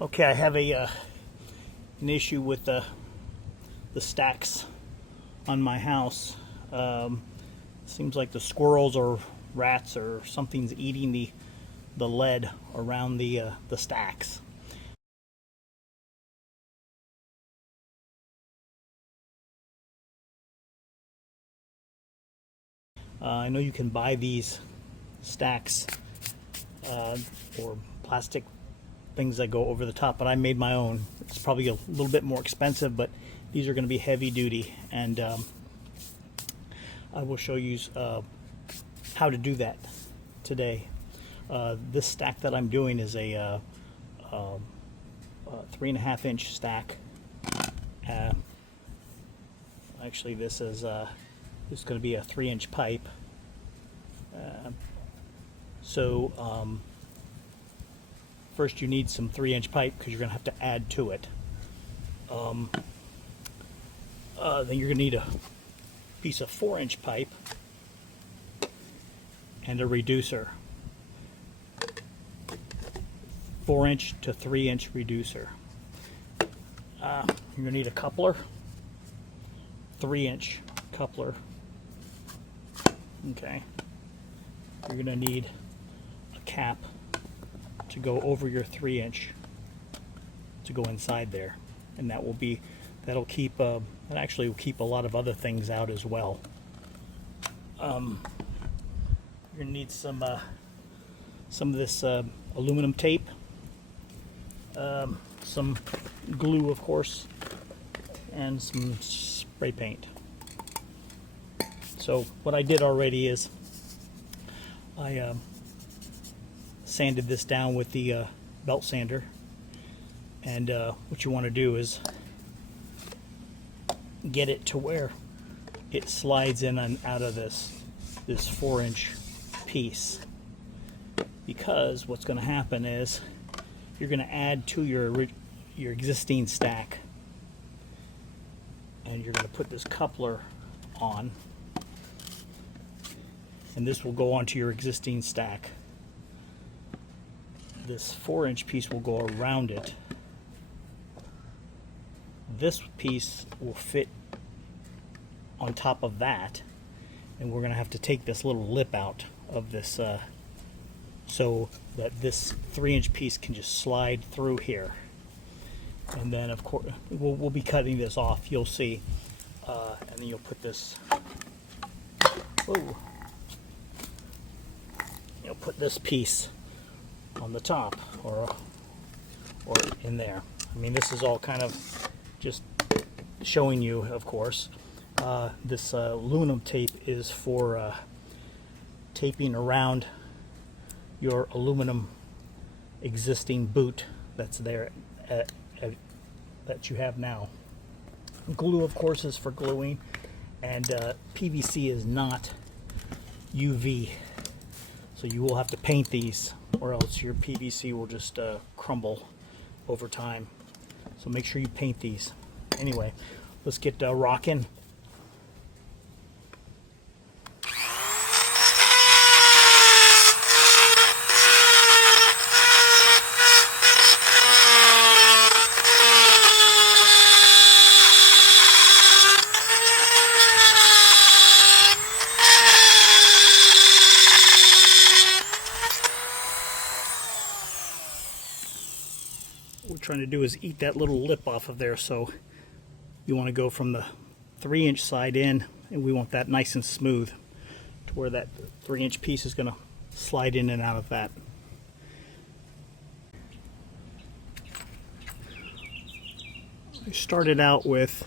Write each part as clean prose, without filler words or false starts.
Okay, I have an issue with the stacks on my house. Seems like the squirrels or rats or something's eating the lead around the stacks. I know you can buy these stacks or plastic things that go over the top, but I made my own. It's probably a little bit more expensive, but these are going to be heavy duty, and I will show you how to do that today. This stack that I'm doing is a 3.5 inch stack. Actually, this is going to be a 3-inch pipe. First you need some 3-inch pipe because you're going to have to add to it. Then you're going to need a piece of 4-inch pipe and a reducer. 4-inch to 3-inch reducer. You're going to need a coupler, 3-inch coupler. Okay. You're going to need a cap to go over your 3-inch to go inside there, and that'll keep that actually will keep a lot of other things out as well. You're gonna need some of this aluminum tape, some glue, of course, and some spray paint. So what I did already is I sanded this down with the belt sander, and what you want to do is get it to where it slides in and out of this 4-inch piece, because what's going to happen is you're going to add to your existing stack, and you're going to put this coupler on, and this will go onto your existing stack. This 4-inch piece will go around it. This piece will fit on top of that, and we're going to have to take this little lip out of this so that this 3-inch piece can just slide through here. And then, of course, we'll be cutting this off, you'll see, and then you'll put this. You'll put this piece on the top or in there. I mean, this is all kind of just showing you, of course. This aluminum tape is for taping around your aluminum existing boot that's there that you have now. Glue, of course, is for gluing, and PVC is not UV, so you will have to paint these, or else your PVC will just crumble over time. So make sure you paint these. Anyway, let's get rocking. What we're trying to do is eat that little lip off of there, so you want to go from the 3-inch side in, and we want that nice and smooth to where that 3-inch piece is going to slide in and out of that. I started out with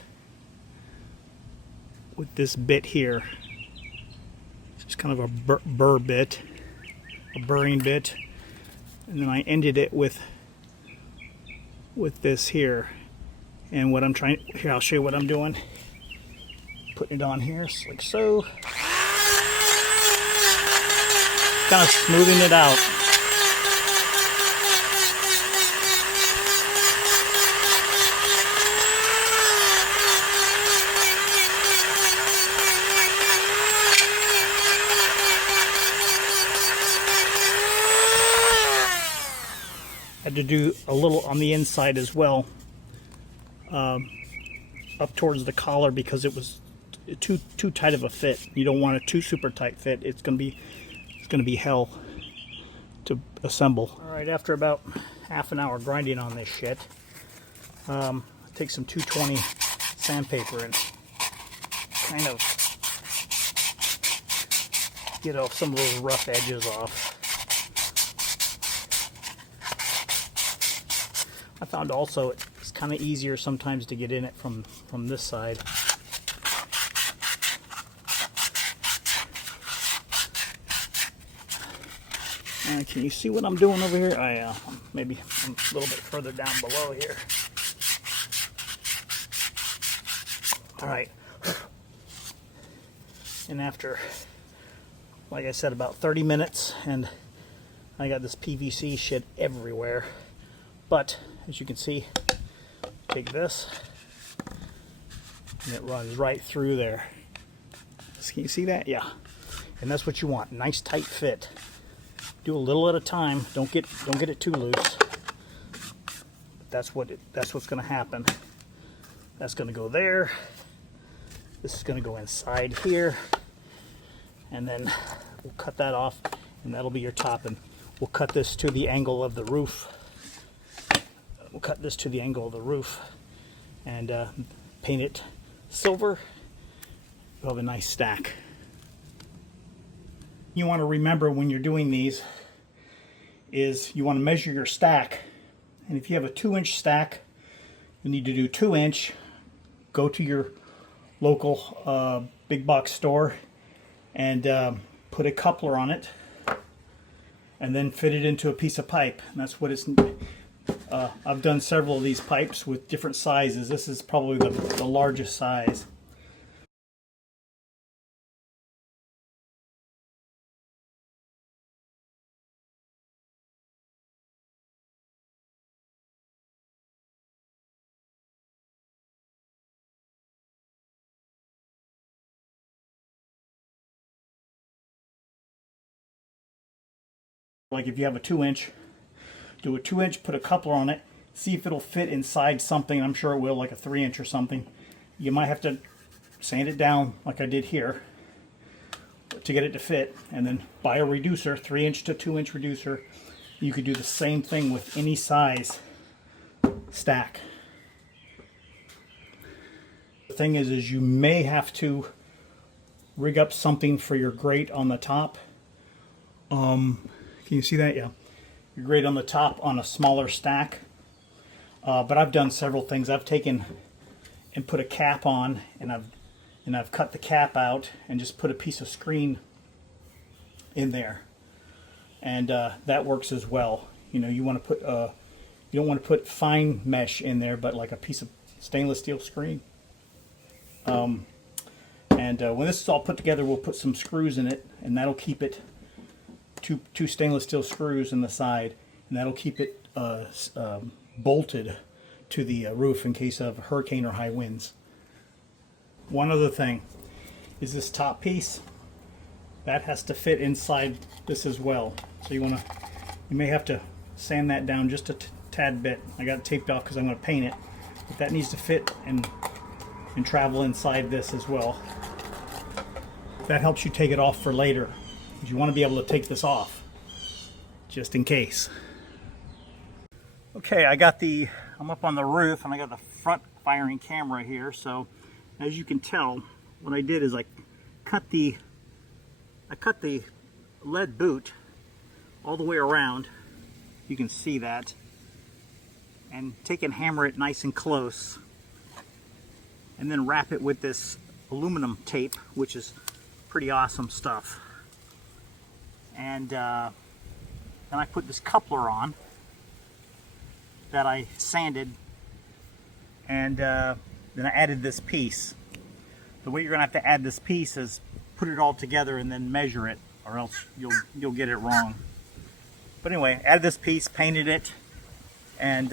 this bit here. It's just kind of a burr bit, a burring bit, and then I ended it with this here. And what I'm trying, here, I'll show you what I'm doing. Putting it on here, like so. Kind of smoothing it out. Had to do a little on the inside as well, up towards the collar, because it was too tight of a fit. You don't want a too super tight fit. It's gonna be hell to assemble. All right, after about half an hour grinding on this shit, take some 220 sandpaper and kind of get off some of those rough edges off. I found also it's kind of easier sometimes to get in it from this side. Can you see what I'm doing over here? Maybe I'm a little bit further down below here. All right. And after, like I said, about 30 minutes, and I got this PVC shit everywhere. But as you can see, take this, and it runs right through there. Can you see that? Yeah. And that's what you want. Nice tight fit. Do a little at a time. Don't get it too loose. That's what's going to happen. That's going to go there. This is going to go inside here, and then we'll cut that off, and that'll be your top. And we'll cut this to the angle of the roof. And paint it silver. We'll have a nice stack. You want to remember when you're doing these is you want to measure your stack. And if you have a 2-inch stack, you need to do 2-inch. Go to your local big box store and put a coupler on it, and then fit it into a piece of pipe. And that's what it's. I've done several of these pipes with different sizes. This is probably the largest size. Like if you have a 2-inch, do a 2-inch, put a coupler on it, see if it'll fit inside something. I'm sure it will, like a 3-inch or something. You might have to sand it down like I did here to get it to fit, and then buy a reducer, 3-inch to 2-inch reducer. You could do the same thing with any size stack. The thing is you may have to rig up something for your grate on the top. Can you see that? Yeah. Your grate on the top on a smaller stack. But I've done several things. I've taken and put a cap on, and I've cut the cap out and just put a piece of screen in there, and that works as well. You know, you want to put you don't want to put fine mesh in there, but like a piece of stainless steel screen. And when this is all put together, we'll put some screws in it, and that'll keep it. Two stainless steel screws in the side, and that'll keep it bolted to the roof in case of hurricane or high winds. One other thing is this top piece. That has to fit inside this as well. So you may have to sand that down just a tad bit. I got it taped off because I'm going to paint it, but that needs to fit and travel inside this as well. That helps you take it off for later. You want to be able to take this off just in case. Okay, I'm up on the roof, and I got the front firing camera here. So as you can tell, what I did is I cut the lead boot all the way around. You can see that, and take and hammer it nice and close, and then wrap it with this aluminum tape, which is pretty awesome stuff. And then I put this coupler on that I sanded, and then I added this piece. The way you're gonna have to add this piece is put it all together and then measure it, or else you'll get it wrong. But anyway, added this piece, painted it, and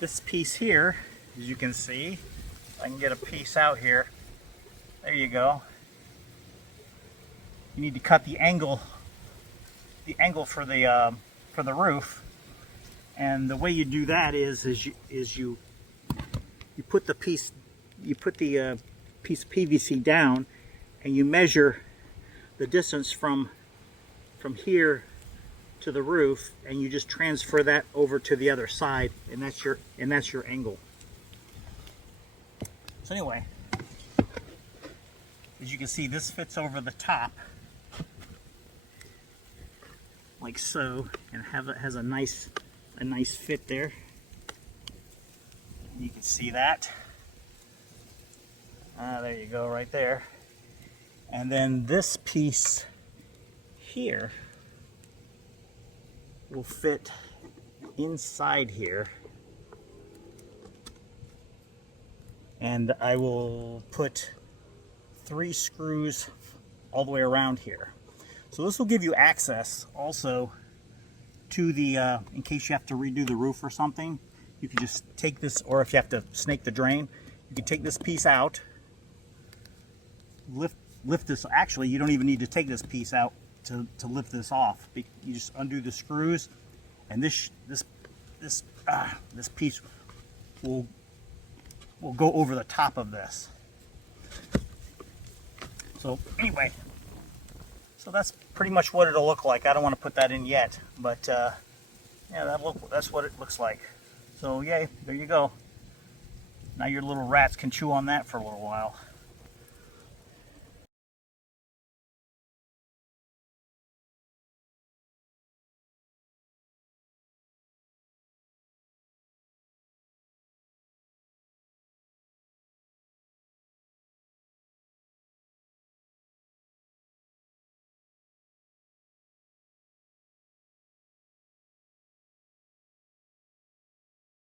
this piece here, as you can see, I can get a piece out here. There you go. You need to cut the angle for the roof, And the way you do that is you put the piece piece of PVC down, and you measure the distance from here to the roof, and you just transfer that over to the other side, and that's your angle. So anyway, as you can see, this fits over the top like so, and has a nice fit there. You can see that. There you go, right there. And then this piece here will fit inside here. And I will put 3 screws all the way around here. So this will give you access also to the, in case you have to redo the roof or something, you can just take this, or if you have to snake the drain, you can take this piece out, lift this. Actually, you don't even need to take this piece out to lift this off. You just undo the screws, and this piece will go over the top of this. So anyway, so that's pretty much what it'll look like. I don't want to put that in yet, but yeah, that's what it looks like. So yay, there you go. Now your little rats can chew on that for a little while.